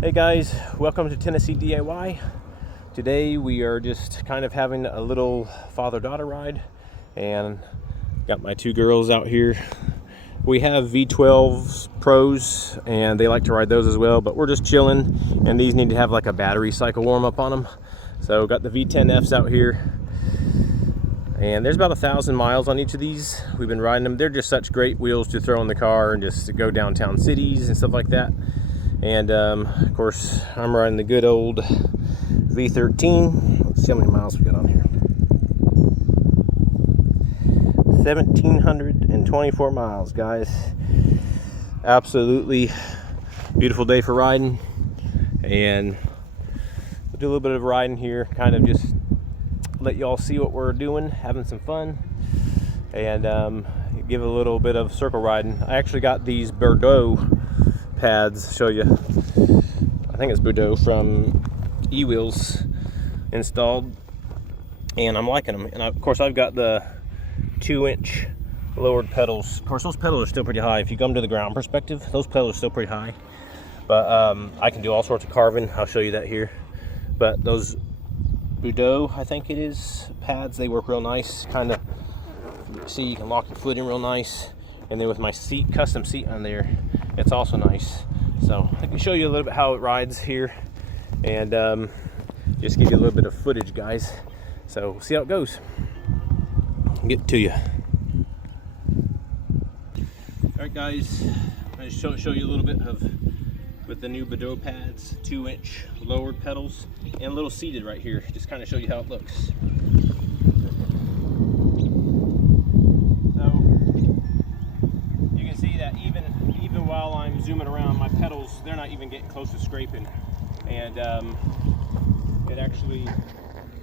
Hey guys, welcome to Tennessee DIY. Today we are just kind of having a little father-daughter ride, and got my two girls out here. We have V12 Pros and they like to ride those as well, but we're just chilling, and these need to have like a battery cycle warm-up on them. So got the V10Fs out here, and there's about 1,000 miles on each of these. We've been riding them. They're just such great wheels to throw in the car and just to go downtown cities and stuff like that. And of course, I'm riding the good old V13. Let's see how many miles we got on here. 1,724 miles, guys. Absolutely beautiful day for riding. And we'll do a little bit of riding here, kind of just let y'all see what we're doing, having some fun, and give a little bit of circle riding. I actually got these Bordeaux pads, show you. I think it's Bordeaux from E-Wheels installed, and I'm liking them. And of course, I've got the 2-inch lowered pedals. Of course, those pedals are still pretty high. If you come to the ground perspective, those pedals are still pretty high. But I can do all sorts of carving. I'll show you that here. But those Bordeaux, I think it is, pads, they work real nice. Kind of, see, you can lock your foot in real nice. And then with my seat, custom seat on there, it's also nice. So I can show you a little bit how it rides here, and just give you a little bit of footage, guys. So we'll see how it goes. Get to you. All right, guys, I just show you a little bit of with the new Bordeaux pads, 2-inch lowered pedals, and a little seated right here. Just kind of show you how it looks. While I'm zooming around, my pedals, they're not even getting close to scraping, and it actually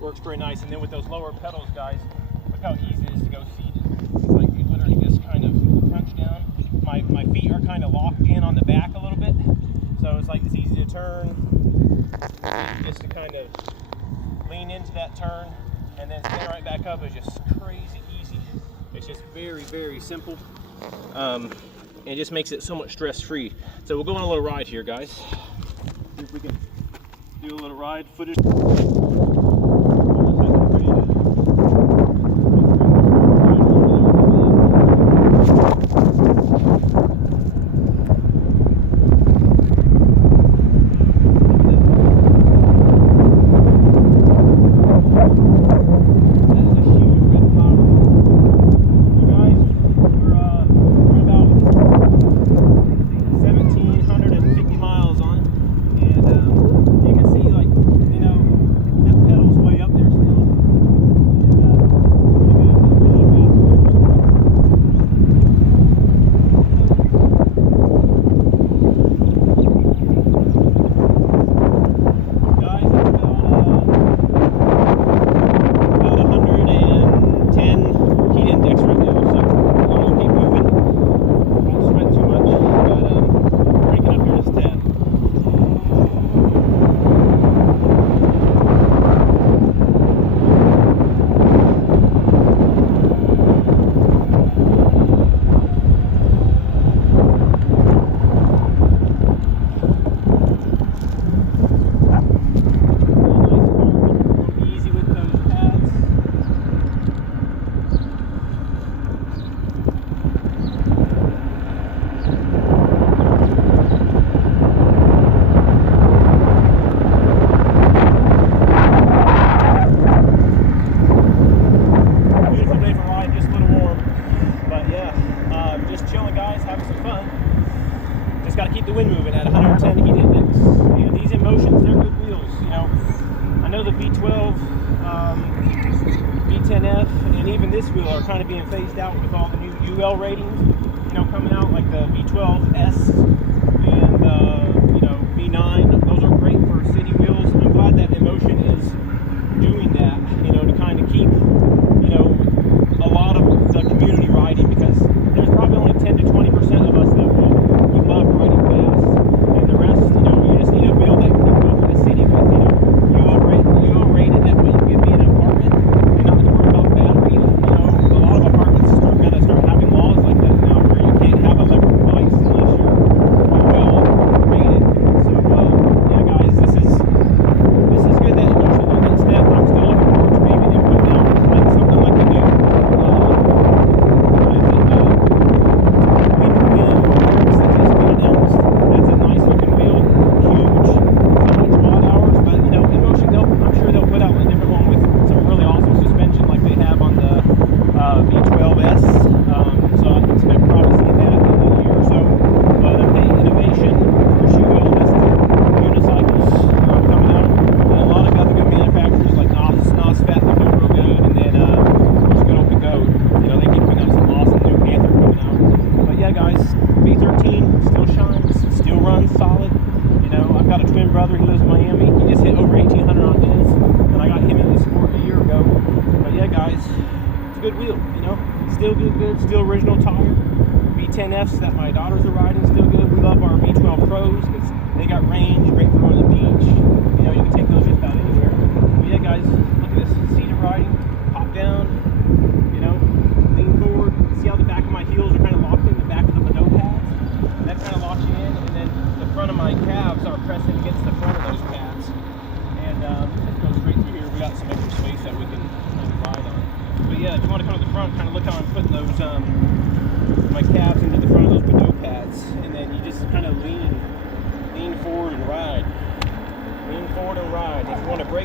works very nice. And then with those lower pedals, guys, look how easy it is to go seated. It's like you literally just kind of punch down. My feet are kind of locked in on the back a little bit, so it's like it's easy to turn, just to kind of lean into that turn, and then stand right back up is just crazy easy. It's just very, very simple. It just makes it so much stress-free. So we'll go on a little ride here, guys. See if we can do a little ride footage. Got to keep the wind moving at 110 heat index. And these INMOTIONs, they're good wheels. You know, I know the V12, V10F, and even this wheel are kind of being phased out with all the new UL ratings, you know, coming out, like the V12S and you know, V9. Those are great for city wheels. I'm glad that INMOTION is doing that, you know, to kind of keep, you know, a lot of the community riding, because there's probably only 10 to 20% of us that we love riding fast, and the rest, you know, you just need a wheel that can go for the city with, you know, UL rated, that way you can be in an apartment and not have to worry about battery. You know, a lot of apartments are going to start having laws like that now, where you can't have electric bikes unless you're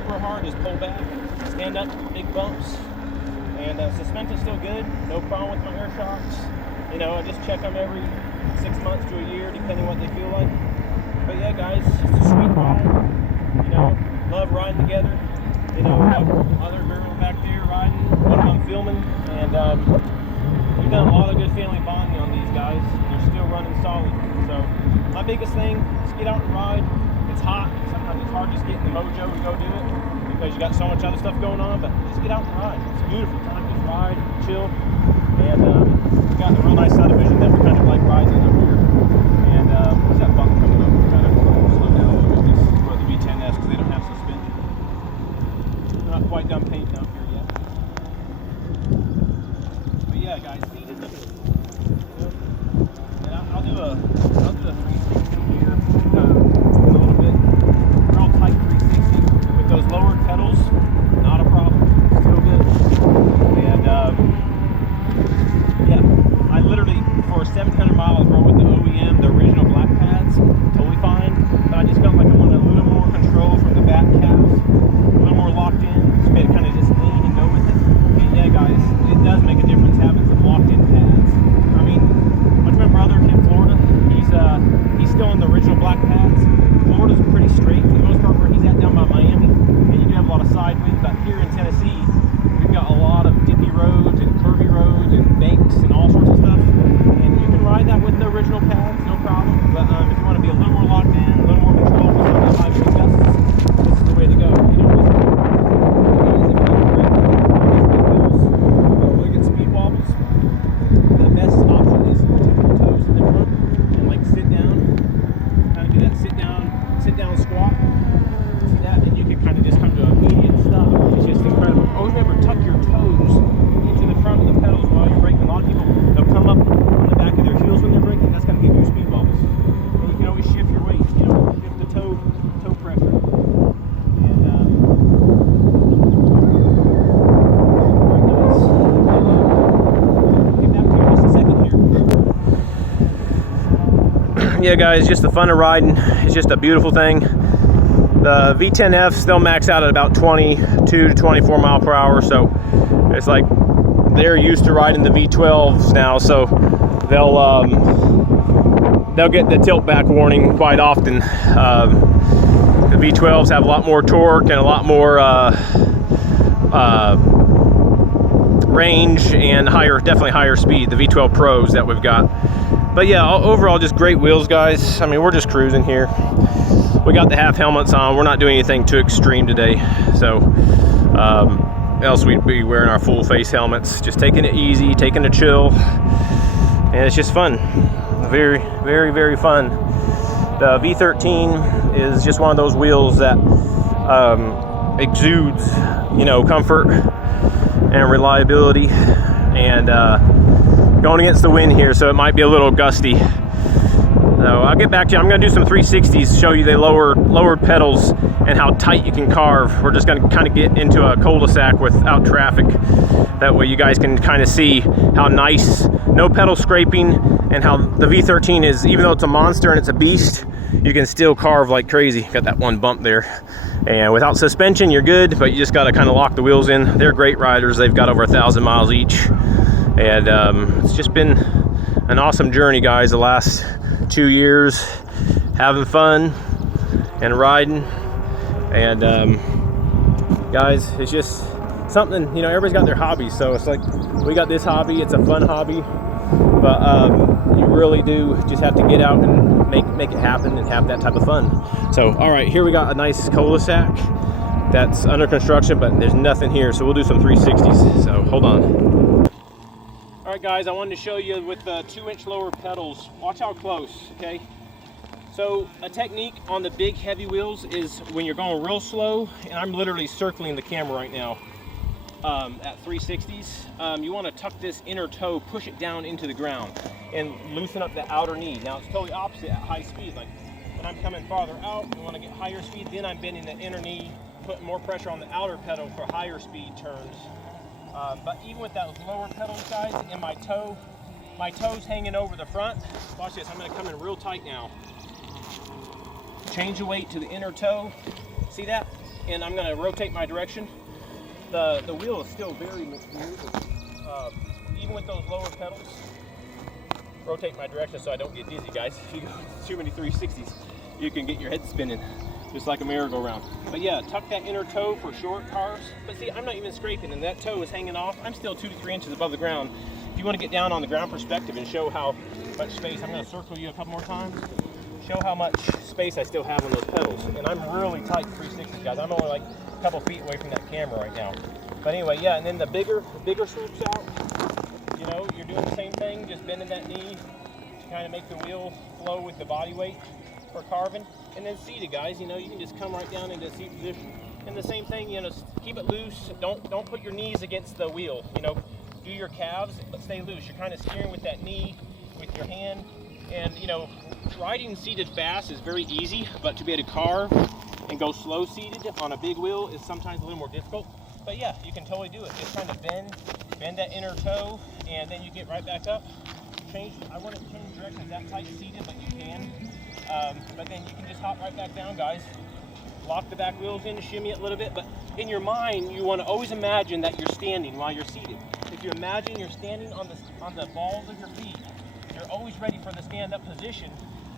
brake real hard, just pull back, stand up, big bumps. And suspension's still good, no problem with my air shocks. You know, I just check them every 6 months to a year, depending what they feel like. But yeah, guys, it's a sweet ride. You know, love riding together. You know, other girls back there riding, one of them filming, and we've done a lot of good family bonding on these guys. They're still running solid. So my biggest thing is get out and ride. It's hot. Sometimes it's hard just getting the mojo to go do it because you got so much other stuff going on. But just get out and ride. It's a beautiful time. Just ride, chill, and we got a real nice subdivision that we kind of like riding in up here. And what's that bump coming up? Kind of slow down a little bit just for the V10S because they don't have suspension. They're not quite done painting out here yet. But yeah, guys, see it. And I'll do a 360 here in a little bit. Real tight 360 with those lowered pedals. Not a problem. Still good. And yeah, I literally for 700 miles rode with the OEM, the original black pads, totally fine. But I just felt like I wanted a little more control from the back calf, a little more locked in, so I kind of just lean and go with it. And yeah, guys, it does make a difference having some locked-in pads. I mean, much my brother in Florida, he's still in the original black pads. Florida's pretty straight for the most part where he's at down by Miami, and you do have a lot of side wind. But here in Tennessee, we've got a lot of dippy roads and curvy roads and banks and all sorts of stuff. And you can ride that with the original pads, no problem. But if you want to be a little more locked in, a little more control with some of the high wind gusts, this is the way to go. You know, guys, if you need a break on these big hills, you don't really get speed wobbles. The best option is to tuck your toes in the front and like sit down, kind of do that sit down squat. See that? And you can kind of just come to an immediate stop. It's just incredible. Always remember, tuck your toes into the front of the pedals while you're braking. A lot of people, they'll come up on the back of their heels when they're braking. That's going to give you speed wobbles. And you can always shift your weight, you know, shift the toe pressure. And get back to you in just a second here. Yeah, guys, just the fun of riding. It's just a beautiful thing. The V10Fs, they'll max out at about 22 to 24 mile per hour, so it's like they're used to riding the V12s now, so they'll get the tilt back warning quite often. The V12s have a lot more torque and a lot more range and definitely higher speed, the V12 Pros that we've got. But yeah, overall just great wheels, guys. I mean, we're just cruising here. We got the half helmets on. We're not doing anything too extreme today, so else we'd be wearing our full face helmets, just taking it easy, taking a chill, and it's just fun. Very, very, very fun. The V13 is just one of those wheels that exudes, you know, comfort and reliability, and going against the wind here, so it might be a little gusty. So I'll get back to you. I'm going to do some 360s, show you the lowered pedals and how tight you can carve. We're just going to kind of get into a cul-de-sac without traffic. That way you guys can kind of see how nice, no pedal scraping, and how the V13 is, even though it's a monster and it's a beast, you can still carve like crazy. Got that one bump there. And without suspension, you're good, but you just got to kind of lock the wheels in. They're great riders. They've got over 1,000 miles each. And it's just been an awesome journey, guys, the last 2 years, having fun and riding. And guys, it's just something, you know, everybody's got their hobbies, so it's like we got this hobby. It's a fun hobby, but you really do just have to get out and make it happen and have that type of fun. So all right, here we got a nice cul-de-sac that's under construction, but there's nothing here, so we'll do some 360s. So hold on. All right, guys, I wanted to show you with the 2-inch lower pedals. Watch how close, okay? So a technique on the big heavy wheels is when you're going real slow, and I'm literally circling the camera right now at 360s, you want to tuck this inner toe, push it down into the ground, and loosen up the outer knee. Now it's totally opposite at high speed. Like when I'm coming farther out, you want to get higher speed, then I'm bending the inner knee, putting more pressure on the outer pedal for higher speed turns. But even with those lower pedals, guys, and my toe's hanging over the front. Watch this, I'm going to come in real tight now. Change the weight to the inner toe. See that? and I'm gonna rotate my direction. The wheel is still very movable, even with those lower pedals. Rotate my direction so I don't get dizzy, guys. If you go too many 360s, you can get your head spinning just like a merry-go-round. But yeah, tuck that inner toe for short cars. But see, I'm not even scraping, and that toe is hanging off. I'm still 2 to 3 inches above the ground. If you want to get down on the ground perspective and show how much space, I'm going to circle you a couple more times. Show how much space I still have on those pedals. And I'm really tight 360s, guys. I'm only like a couple feet away from that camera right now. But anyway, yeah, and then the bigger swoops out. You know, you're doing the same thing, just bending that knee to kind of make the wheel flow with the body weight for carving. And then seated, guys, you know, you can just come right down into seat position. And the same thing, you know, keep it loose. Don't put your knees against the wheel. You know, do your calves, but stay loose. You're kind of steering with that knee, with your hand. And, you know, riding seated fast is very easy, but to be able to carve and go slow seated on a big wheel is sometimes a little more difficult. But yeah, you can totally do it. Just kind of bend that inner toe, and then you get right back up. I wouldn't change directions that tight seated, but you can. But then you can just hop right back down, guys. Lock the back wheels in, shimmy it a little bit, but in your mind, you want to always imagine that you're standing while you're seated. If you imagine you're standing on the balls of your feet, you're always ready for the stand-up position.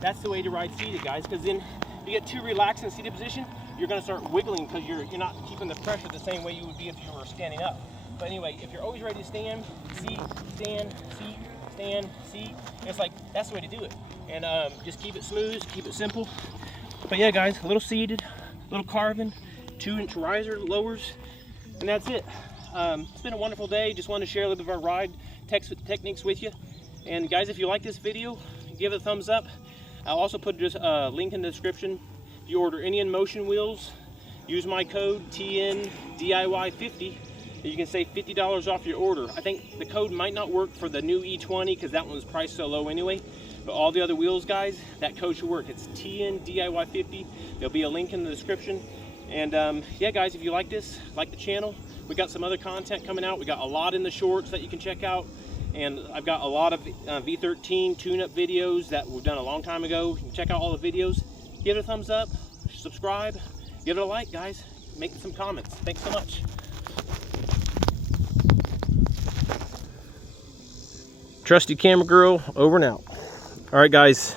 That's the way to ride seated, guys, because then you get too relaxed in seated position, you're going to start wiggling because you're not keeping the pressure the same way you would be if you were standing up. But anyway, if you're always ready to stand, seat, stand, seat, stand, seat, it's like, that's the way to do it. And just keep it smooth, keep it simple. But yeah, guys, a little seated, a little carving, 2-inch riser, lowers, and that's it. It's been a wonderful day. Just wanted to share a little bit of our ride techniques with you. And guys, if you like this video, give it a thumbs up. I'll also put just a link in the description. If you order any INMOTION wheels, use my code TNDIY50. You can save $50 off your order. I think the code might not work for the new E20 because that one's priced so low anyway. But all the other wheels, guys, that code should work. It's TNDIY50. There'll be a link in the description. And yeah, guys, if you like this, like the channel, we got some other content coming out. We got a lot in the shorts that you can check out. And I've got a lot of V13 tune-up videos that were done a long time ago. You can check out all the videos. Give it a thumbs up, subscribe, give it a like, guys. Make some comments. Thanks so much. Trusty camera girl, over and out. All right, guys.